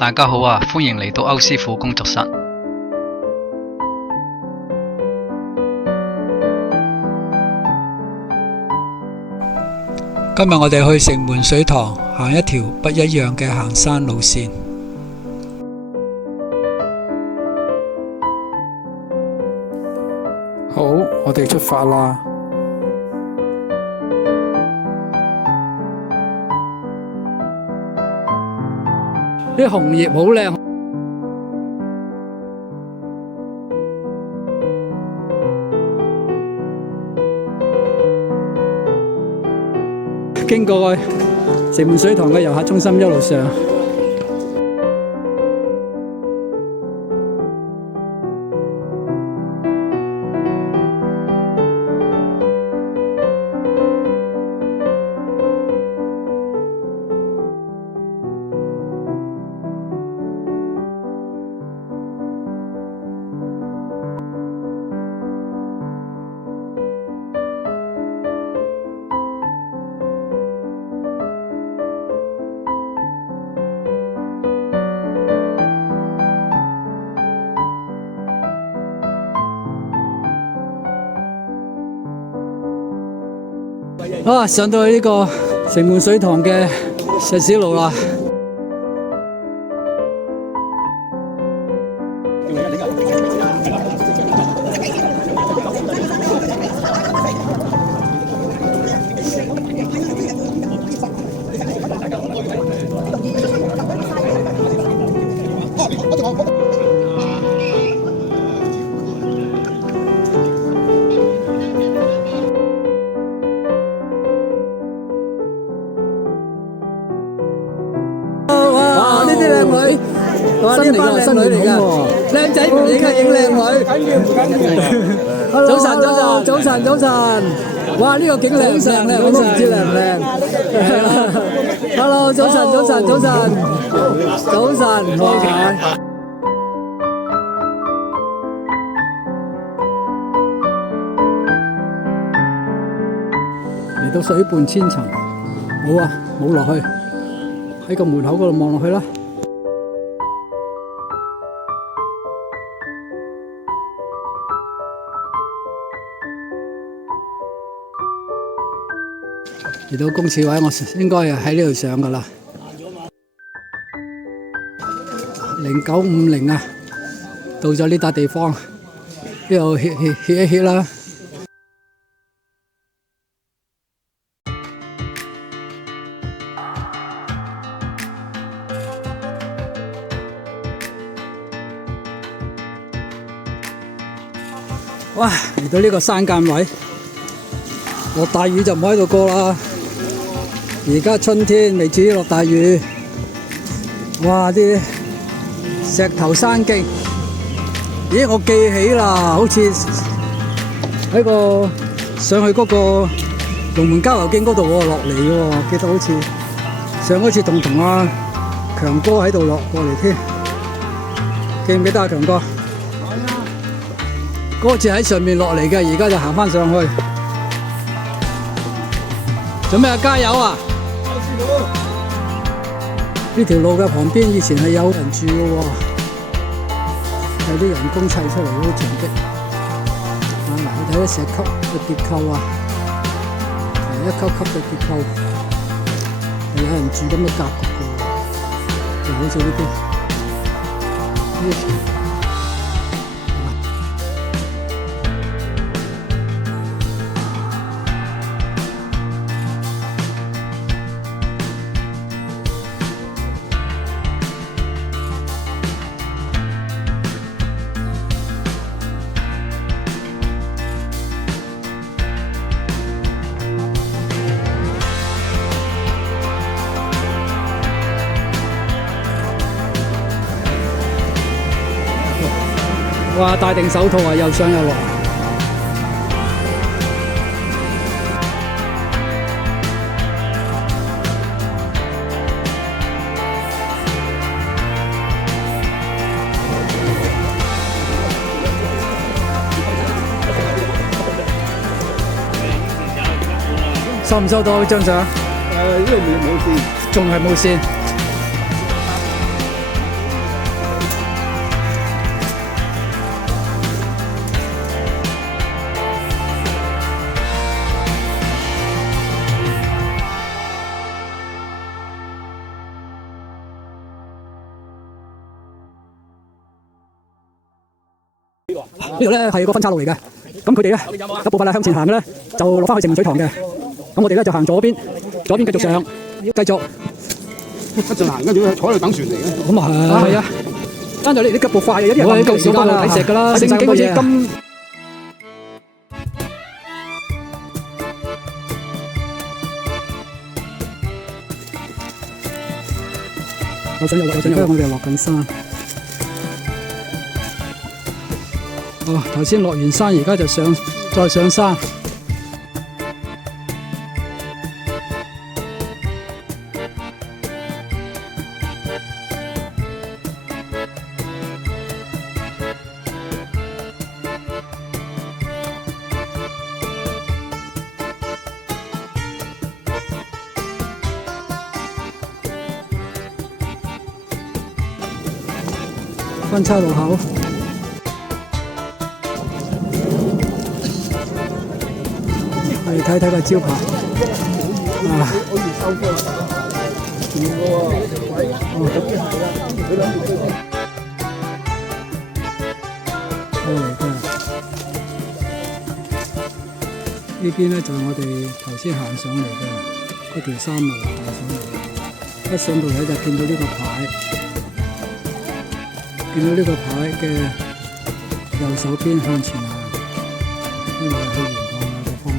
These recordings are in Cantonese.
大家好啊，歡迎嚟到歐師傅工作室。今日我哋去城門水塘行一條不一樣嘅行山路線。好，我哋出發啦。啲紅葉好靚。經過城門水塘嘅遊客中心一路上，上到去呢個城門水塘嘅石屎路啦。新嚟㗎，新女嚟㗎，靚仔唔影啊，影靚女。早晨，早晨，早晨，早晨。哇，呢個景靚唔靚咧？我都唔知靚唔靚。Hello， 早晨，早晨，早晨，早晨。哇！嚟到水半千層，冇啊，冇落去，喺個門口嗰度望落去啦。嚟到公廁位，我應該係喺呢度上噶啦。0950啊，到咗呢笪地方，呢度歇一歇啦。哇！嚟到呢個山澗位，落大雨就唔好喺度過啦。而家春天未至於落大雨，哇！啲石頭山徑，咦？我記起啦，好似喺個上去嗰個龍門交流徑嗰度落嚟嘅喎，記得好似上嗰次同阿強哥喺度落過嚟添，記唔記得啊？強哥，嗰次喺上面落嚟嘅，而家就行返上去。做咩啊？加油啊！呢條路嘅旁邊以前係有人住嘅喎，有啲人工砌出嚟嗰啲牆壁。嗱，你睇啲石級嘅結構啊，一級級嘅結構，係有人住咁嘅格局嘅喎，就好似呢啲呢條。哇！戴定手套啊，又上又落。收唔收到張相？呢度冇線，仲係冇線。呢度咧係個分岔路嚟嘅。咁佢哋咧有部分係向前行嘅咧，就落翻去城門水塘嘅。咁我哋咧就行左邊繼續上，繼續一直行，跟住坐喺度等船嚟嘅。咁啊係啊，跟住你腳步快，有啲人夠時間啦，睇石㗎啦，聖經好似咁。有上有落，而家我哋落緊山。哦，頭先落完山，而家就再上山。分岔路口，我哋睇睇個招牌。啊！呢邊咧就係我哋頭先行上嚟嘅嗰條山路行上嚟，一上到嚟就見到呢個牌。見到呢個牌嘅右手邊向前行，呢個係去元朗嗰個方向。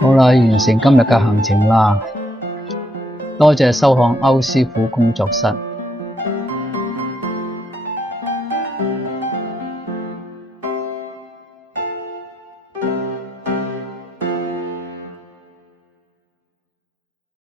好啦，完成今日嘅行程啦，多謝收看歐師傅工作室。